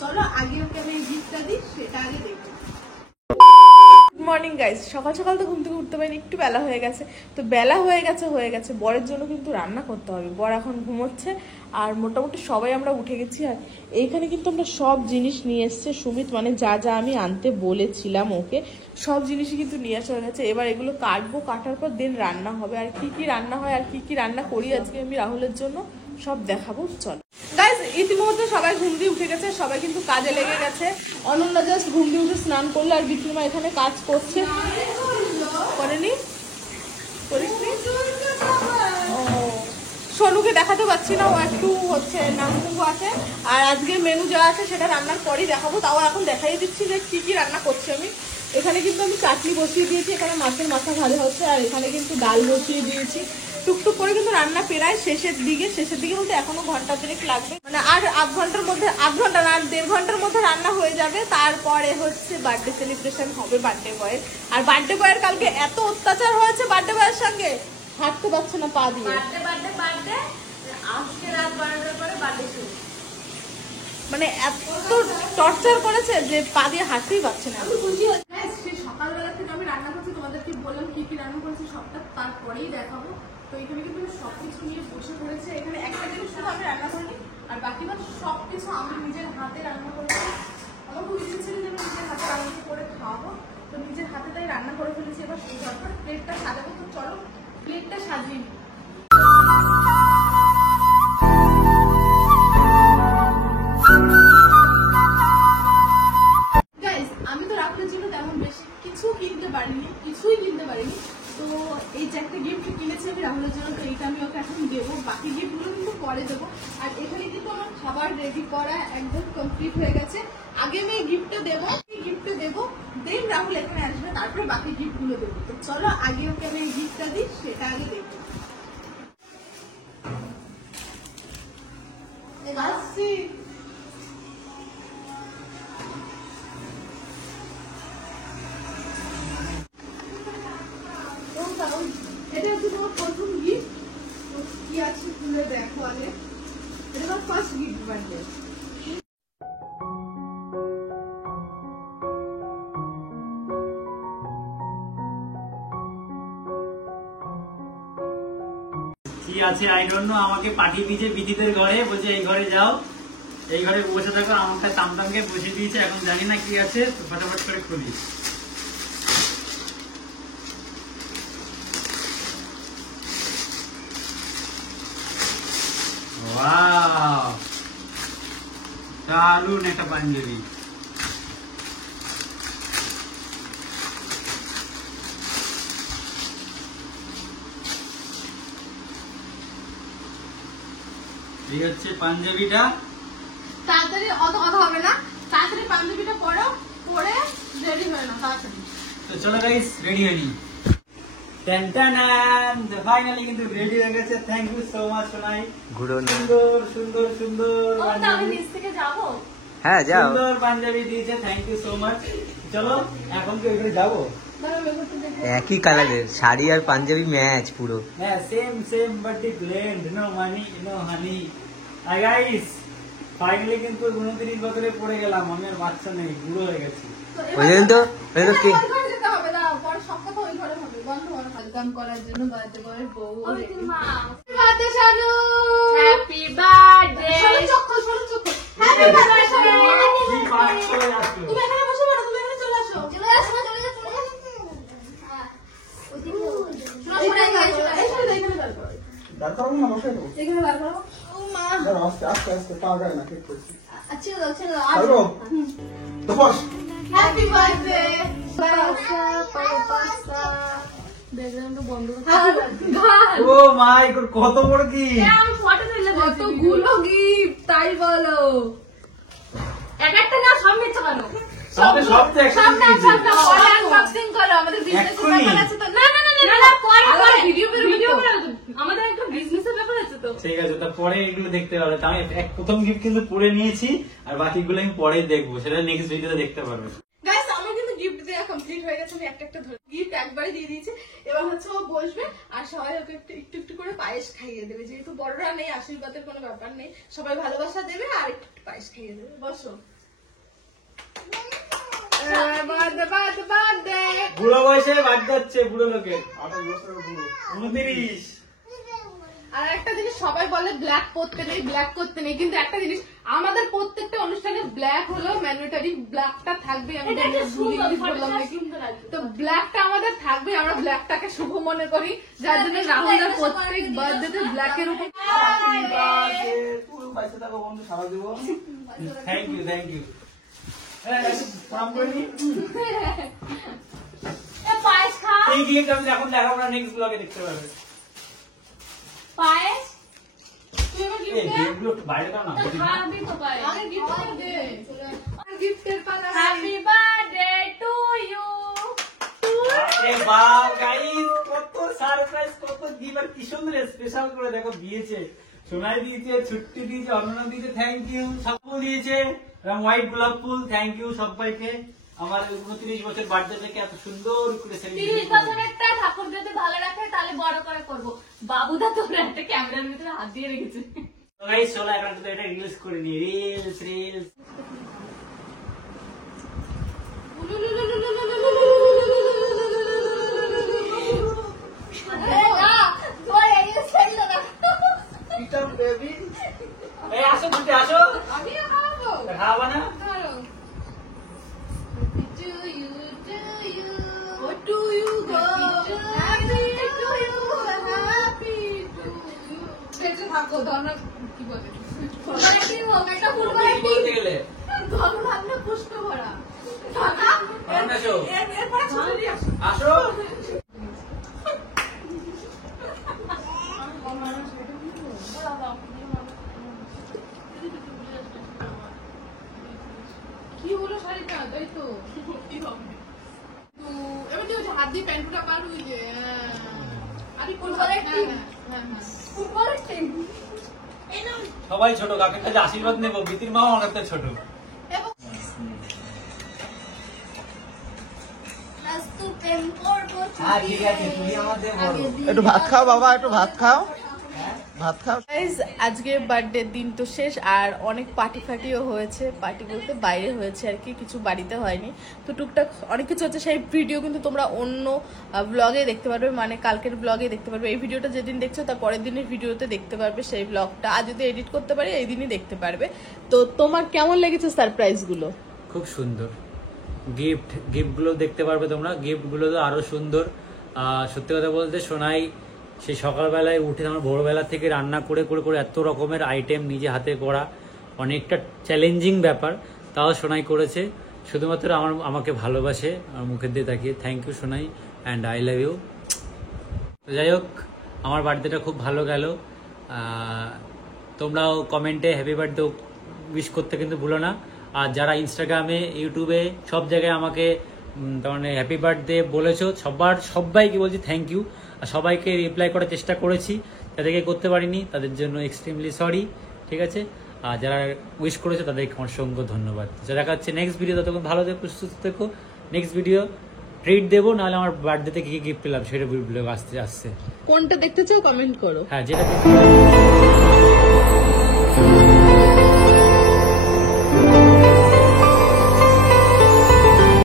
চলো আগে ওকে আমি গিফটটা দিই, সেটা আগে দেখো। মর্নিং গাইস, সকাল সকাল তো ঘুম থেকে উঠতে পারিনি, একটু বেলা হয়ে গেছে। তো বেলা হয়ে গেছে বরের জন্য কিন্তু রান্না করতে হবে। বর এখন ঘুমোচ্ছে আর মোটামুটি সবাই আমরা উঠে গেছি। আর এইখানে কিন্তু আমরা সব জিনিস নিয়ে এসছে সুমিত, মানে যা যা আমি আনতে বলেছিলাম ওকে সব জিনিসই কিন্তু নিয়ে আসা হয়ে গেছে। এবার এগুলো কাটবো, কাটার পর দেন রান্না হবে। আর কি কি রান্না হয় আর কি কি রান্না করি আজকে আমি রাহুলের জন্য সব দেখাবো। চলো গাইস, ইতিমধ্যে সবাই ঘুম দিয়ে উঠে গেছে, সবাই কিন্তু কাজে লেগে গেছে। অনন্যা জাস্ট ঘুম দিয়ে উঠে স্নান করলো আর বিট্টুমা এখানে কাজ করছে। করেনি? করিসনি? সোনুকে দেখাতে পাচ্ছি না, ও একটু হচ্ছে নামকুঙ্গু আছে। আর আজকে মেনু যা আছে সেটা রান্নার পরেই দেখাবো, তাও এখন দেখাই দিচ্ছি যে কি কি রান্না করছি আমি। এখানে কিন্তু আমি চাটনি বসিয়ে দিয়েছি, এখানে মাছের মাথা ভাজা হচ্ছে, আর এখানে কিন্তু ডাল বসিয়ে দিয়েছি। টুকটুক করে কিন্তু রান্না প্রায় শেষের দিকে বলতে এখনো ঘন্টা দেড়েক লাগবে, মানে আর আধ ঘন্টার মধ্যে, আধ ঘন্টা না 1.5 ঘন্টার মধ্যে রান্না হয়ে যাবে। তারপরে হচ্ছে বার্থডে সেলিব্রেশন হবে বার্থডে বয়ের। আর বার্থডে বয়ের কালকে এত অত্যাচার হয়েছে বার্থডে বয়ের সঙ্গে, হাঁটতে পারছে না পা দিয়ে। বার্থডে আজকে রাত 12টার পরে বার্থডে শুরু, মানে এত টর্চার করেছে যে পা দিয়ে হাঁটতেই পারছে না। সকালবেলা থেকে আমি রান্না করছি, তোমাদেরকে বললাম কি কি রান্না করেছি সবটা তারপরেই দেখাবো। তো এখানে কিন্তু আমি সবকিছু নিয়ে বসে পড়েছি। এখানে একটা জিনিস শুধু আমি রান্না করিনি, আর বাকিবার সবকিছু আমি নিজের হাতে রান্না করেছি। আমার খুব ইচ্ছে ছিল যে আমি নিজের হাতে রান্না করে খাওয়াবো, তো নিজের হাতে তাই রান্না করে ফেলেছি। এবার ঝটপট প্লেটটা সাজাবো, তো চলো প্লেটটা সাজিয়ে নিই। আমি তো রাখলে ছিল তেমন বেশি কিছুই কিনতে পারিনি। তো এই যে একটা গিফট কিনেছি আমি রাহুলের জন্য, তো এইটা আমি ওকে এখন দেবো, বাকি গিফটগুলো কিন্তু পরে দেবো। আর এখানে কিন্তু আমার খাবার রেডি করা একদম কমপ্লিট হয়ে গেছে। আগে আমি এই গিফটটা দেবো, দেন রাহুল এখানে আসবে, তারপরে বাকি গিফটগুলো দেবো। তো চলো আগে ওকে আমি এই গিফটটা দিই, সেটা আগে দেখবো। আসছি। এটা হচ্ছে তোমার প্রথম গিফট, কি আছে খুলে দেখো আগে। এটা আমার ফার্স্ট গিফট বার্থডে। কি আছে আই ডোন্ট নো, আমাকে পাঠিয়ে দিয়েছে বিধিদের ঘরে, বলছে এই ঘরে যাও, এই ঘরে বসে থাকো। আমাকে তামতামকে বসে দিয়েছে, এখন জানি না কি আছে, তো ফটাফট করে খুলি। ওয়াও, দারুণ একটা পাঞ্জাবি। এই হচ্ছে পাঞ্জাবিটা। তাড়াতাড়ি অত কথা হবে না, তাড়াতাড়ি পাঞ্জাবিটা পরো, পরে রেডি হয়ে নাও তাড়াতাড়ি। তো চলো গাইস, রেডি হয়ে নি। ফাইনালি কিন্তু রেডি হয়ে গেছে। Thank you so much Sonai, সুন্দর সুন্দর সুন্দর আমি নিচ থেকে যাবো। হ্যাঁ যাও, সুন্দর পাঞ্জাবি দিয়েছে, থ্যাংক ইউ সো মাচ। চলো এখন কি ওইখানে যাবো? একই কালারের শাড়ি আর পাঞ্জাবি ম্যাচ পুরো। হ্যাঁ same but different, no money no honey. আর গাইস ফাইনালি কিন্তু 29 বছরে পড়ে গেলাম, আমি আর বাচ্চা নেই, বুড়ো হয়ে গেছি। ওই জন্য তো কি করার জন্য বার্থডে বয়ের বউ birthday Shanu, happy birthday happy birthday. কি পাস করে আসছো? তুমি এখানে বসে পড়ো, তুমি এখানে চলে আসো। দাঁড় করো না, বসে দাও। এখানে বার করো। ও মা, আস্তে আস্তে আস্তে পা গায় না, ঠিক করছি। আচ্ছা আচ্ছা করো তো বস। হ্যাপি বার্থডে পাপা। দেখলাম তো বন্ধ করে। ও মাই গড, কত বড় কি! আমি ফটো তুলে কতগুলো গিফট তাই বলো। এক একটা না, সব মিথ্যা কেন? সব তো একসাথে দিয়েছে। পরে আনবক্সিং করো, আমাদের বিজনেসের ব্যাপার আছে তো। না পরে ভিডিও করে আমাদের একটা বিজনেসের ব্যাপার আছে তো। ঠিক আছে, তা পরে এগুলো দেখতে পারবে। আমি প্রথম গিফট কিন্তু পরে নিয়েছি, আর বাকিগুলো আমি পরে দেখবো, সেটা নেক্সট ভিডিওতে দেখতে পারবে। গাইস, আমার কিন্তু গিফট দেওয়া কমপ্লিট হয়ে গেছে। আমি একটা ধরে গিফট একবারে দিয়ে দিয়েছি। এবার হচ্ছে ও বসবে আর সবাই ওকে একটু একটু একটু করে পায়েস খাইয়ে দেবে, যেহেতু বড়রা নেই, আশীর্বাদের কোনো ব্যাপার নেই, সবাই ভালোবাসা দেবে আর একটু একটু পায়েস খাইয়ে দেবে। বসো। বুড়ো বয়সে বার্থডে হচ্ছে বুড়ো লোকের। 28 বছরের বুড়ো। 29। আর একটা জিনিস সবাই বলে ব্ল্যাক করতে নেই, ব্ল্যাক করতে নেই, কিন্তু একটা জিনিস আমাদের প্রত্যেকটা অনুষ্ঠানে ব্ল্যাক হলো ম্যান্ডেটরি, ব্ল্যাকটা থাকবে। আমি বললাম নাকি, তো ব্ল্যাকটা আমাদের থাকবে, আমরা ব্ল্যাকটাকে শুভ মনে করি, যার জন্য রাহুলের প্রত্যেক বার্থডেতে ব্ল্যাকের উপর। তুই বাইসে থাকো বন্ধু সারা জীবন। Thank you, thank you. প্রণাম করে নি। পায়েস খা। এই গিফট আমি এখন দেখাবো না, নেক্সট ব্লগে দেখতে পাবে। পায়েস তুই এবার এই gift দে। গিফটগুলো একটু বাইরে দাও না। খাবি তো পায়েস। আগে gift দে। গিফটের পালা। Happy birthday to you. আরে বাহ গাইস, কত সারপ্রাইজ, কত গিফট, কি সুন্দর স্পেশাল করে দেখো দিয়েছে। সোনাই দিয়েছে, ছুট্টি দিয়েছে, অনন্যা দিয়েছে, থ্যাংক ইউ। সবুল দিয়েছে, এবং হোয়াইট গোলাপ ফুল, থ্যাংক ইউ সবাইকে। আমার 29 বছর বার্থডে থেকে এত সুন্দর করে 30 সেলিব্রেট বছরেরটা ঠাকুর যদি ভালো রাখে তাহলে বড় করে করব। বাবুদা তো একটা ক্যামেরার ভিতরে হাত দিয়ে রেখেছে। গাইস চলো এখন তো এটা রিলস করে নি, রিলস। Peter baby. এই আসো দুটো আসো, আমিও খাবো। খাওয়া না? ধরো। What do you go? Happy to you, happy to you. বেঁচে থাকো, ধন্যবাদ। কি বলে? ফুলবাড়ি হোক, একটা কি ফুলবাড়ি। বলতে গেলে? ধন্যবাদ না, পুষ্প ভরা। অনন্যা আসো। এরপরে ছুটি দিয়ে আসো। আসো। কি হলো শাড়িটা? তাই তো কি হবে? তো এবার দিয়ে হাত দিয়ে প্যান্টটা পার হয়ে যে আরে ফুলবাড়ির team। হ্যাঁ। ফুলবাড়ি টিম। সবাই ছোট, কাকের কাছে আশীর্বাদ নেবো, বিতির মাও অনেকটা ছোট। এবং রাস্তু প্রেম করব। হ্যাঁ ঠিক আছে, তুমি আমাদের বলো। একটু ভাত খাও বাবা, একটু ভাত খাও। ভাত খাও। গাইজ আজকে বার্থডে দিন তো শেষ, আর অনেক পার্টি ফাটিও হয়েছে, পার্টি বলতে বাইরে হয়েছে আর কি, কিছু বাড়িতে হয়নি। তো টুকটাক অনেক কিছু হচ্ছে, সেই ভিডিও কিন্তু তোমরা অন্য ব্লগে দেখতে পারবে, মানে কালকের ব্লগে দেখতে পারবে। এই ভিডিওটা যেদিন দেখছো তার পরের দিনের ভিডিওতে দেখতে পারবে সেই ব্লগটা, আর যদি এডিট করতে পারি এই দিনই দেখতে পারবে। তো তোমার কেমন লেগেছে সারপ্রাইজগুলো? খুব সুন্দর গিফটগুলো দেখতে পারবে তোমরা, গিফটগুলো তো আরো সুন্দর। সত্যি কথা বলতে সোনাই সেই সকালবেলায় উঠে আমার ভোরবেলা থেকে রান্না করে করে করে এত রকমের আইটেম নিজে হাতে করা, অনেকটা চ্যালেঞ্জিং ব্যাপার, তাও সোনাই করেছে। শুধুমাত্র আমাকে ভালোবাসে, আমার মুখের দিয়ে তাকিয়ে। Thank you Sonai, and I love you. তো যাই হোক, আমার বার্থডেটা খুব ভালো গেল। তোমরাও কমেন্টে হ্যাপি বার্থডে উইশ করতে কিন্তু ভুলো না। আর যারা ইনস্টাগ্রামে, ইউটিউবে সব জায়গায় আমাকে তার মানে হ্যাপি বার্থডে বলেছো, সবাইকে বলছি থ্যাংক ইউ। আর সবাইকে রিপ্লাই করার চেষ্টা করেছি, যাদেরকে করতে পারিনি তাদের জন্য এক্সট্রিমলি সরি, ঠিক আছে? আর যারা উইশ করেছো তাদেরকে অসংখ্য ধন্যবাদ। দেখা হচ্ছে নেক্সট ভিডিও, ততক্ষণ ভালো থেকো, সুস্থ থেকো। নেক্সট ভিডিও ট্রিট দেবো, নাহলে আমার বার্থডেতে কি গিফট পেলাম সেটা আসছে। কোনটা দেখতে চাও কমেন্ট করো। হ্যাঁ, যেটা